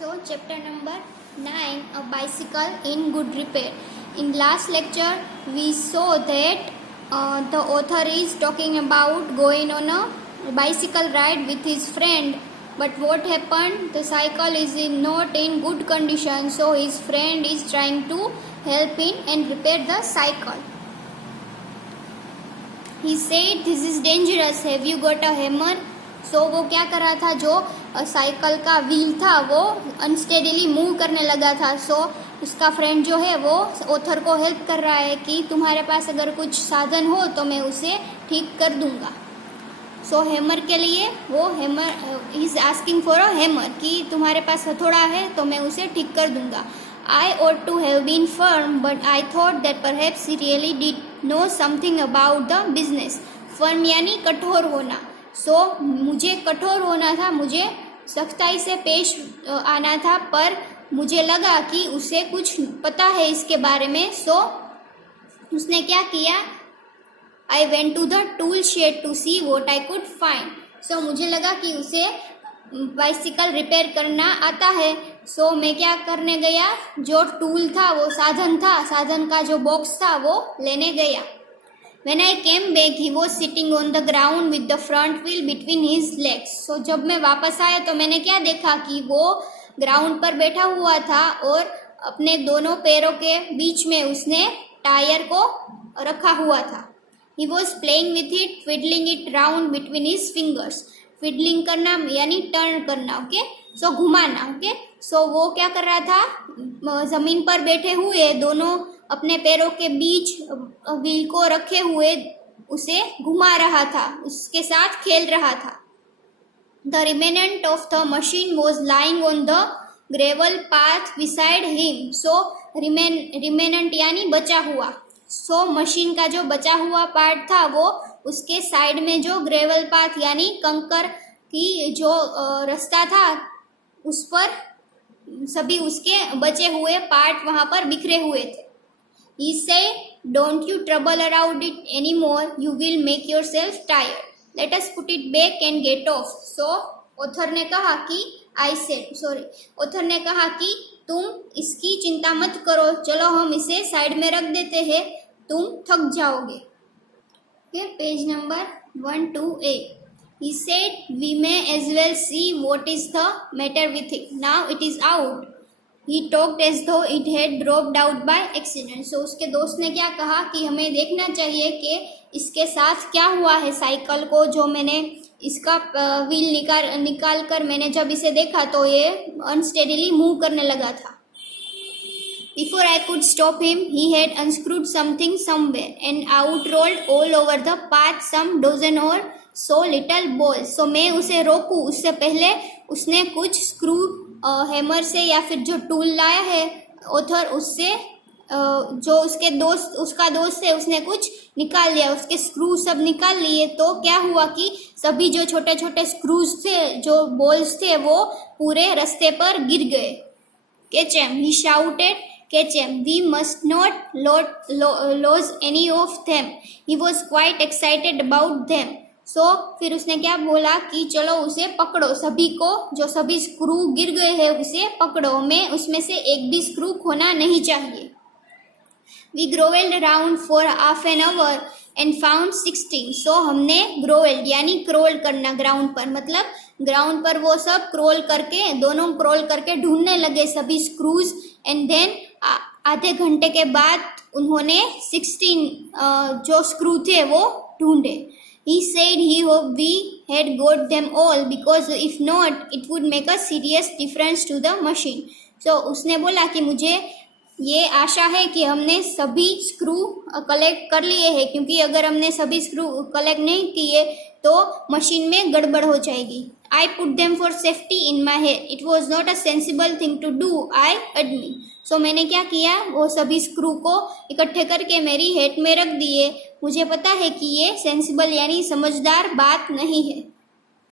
So, chapter number 9, a bicycle in good repair. In last lecture, we saw that the author is talking about going on a bicycle ride with his friend. But what happened? The cycle is not in good condition, so his friend is trying to help him and repair the cycle. He said, "This is dangerous. Have you got a hammer?" सो वो क्या कर रहा था, जो cycle का wheel था वो अनस्टेडीली move करने लगा था. सो उसका फ्रेंड जो है वो ऑथर को हेल्प कर रहा है कि तुम्हारे पास अगर कुछ साधन हो तो मैं उसे ठीक कर दूंगा. सो हैमर के लिए वो hammer he is asking for a hammer कि तुम्हारे पास हथौड़ा है तो मैं उसे ठीक कर दूंगा. आई ought to have been firm, but I thought that perhaps he really did know something about the business. Firm यानी कठोर होना. सो मुझे कठोर होना था, मुझे सख्ताई से पेश आना था, पर मुझे लगा कि उसे कुछ पता है इसके बारे में. सो उसने क्या किया, I went to the tool shed to see what I could find. So मुझे लगा कि उसे बाइसिकल रिपेयर करना आता है. सो मैं क्या करने गया, जो टूल था वो साधन था, साधन का जो बॉक्स था वो लेने गया. When I came back, he was sitting on the ground with the front wheel between his legs. So जब मैं वापस आया तो मैंने क्या देखा कि वो ग्राउंड पर बैठा हुआ था और अपने दोनों पैरों के बीच में उसने टायर को रखा हुआ था. He was playing with it, twiddling it round between his fingers. Twiddling करना यानी टर्न करना, ओके. सो घुमाना, ओके. सो वो क्या कर रहा था, जमीन पर बैठे हुए दोनों अपने पैरों के बीच व्हील को रखे हुए उसे घुमा रहा था, उसके साथ खेल रहा था. The remnant of the machine was lying on the gravel path beside him. So remnant यानी बचा हुआ. सो मशीन का जो बचा हुआ पार्ट था वो उसके साइड में जो ग्रेवल पाथ यानी कंकर की जो रास्ता था उस पर सभी उसके बचे हुए पार्ट वहां पर बिखरे हुए थे. He said, "Don't you trouble around it anymore. You will make yourself tired. Let us put it back and get off." So, author ने कहा कि ऑथर ने कहा कि तुम इसकी चिंता मत करो, चलो हम इसे साइड में रख देते हैं, तुम थक जाओगे. Page number 128. He said, "We may as well see what is the matter with it. Now it is out." He talked as though it had dropped out by accident. So उसके दोस्त ने क्या कहा कि हमें देखना चाहिए कि इसके साथ क्या हुआ है साइकिल को, जो मैंने इसका व्हील निकाल कर मैंने जब इसे देखा तो ये अनस्टेडीली मूव करने लगा था. Before I could stop him, he had unscrewed something somewhere and out rolled all over the path some dozen or so little balls. So मैं उसे रोकूं उससे पहले उसने कुछ स्क्रू हैमर से या फिर जो टूल लाया है ऑथर उससे जो उसका दोस्त है उसने कुछ निकाल लिया, उसके स्क्रू सब निकाल लिए. तो क्या हुआ कि सभी जो छोटे छोटे स्क्रूज थे, जो बॉल्स थे, वो पूरे रास्ते पर गिर गए. Catch him, he shouted. Catch him, we must not lose any of them. He was quite excited about them. सो फिर उसने क्या बोला कि चलो उसे पकड़ो, सभी को, जो सभी स्क्रू गिर गए हैं उसे पकड़ो, में उसमें से एक भी स्क्रू खोना नहीं चाहिए. We grovelled around for half an hour and found 16. So हमने ग्रोवेल्ड यानी क्रोल करना ग्राउंड पर, मतलब ग्राउंड पर वो सब दोनों क्रोल करके ढूंढने लगे सभी स्क्रूज. एंड देन आधे घंटे के बाद उन्होंने 16 जो स्क्रू थे वो ढूंढे. He said he hoped we had got them all because if not, it would make a serious difference to the machine. So उसने बोला कि मुझे ये आशा है कि हमने सभी स्क्रू कलेक्ट कर लिए हैं, क्योंकि अगर हमने सभी स्क्रू कलेक्ट नहीं किए तो मशीन में गड़बड़ हो जाएगी. I put them for safety in my head. It was not a sensible thing to do, I admit. So मैंने क्या किया, वो सभी स्क्रू को इकट्ठे करके मेरी हेड में रख दिए. मुझे पता है कि ये सेंसिबल यानी समझदार बात नहीं है.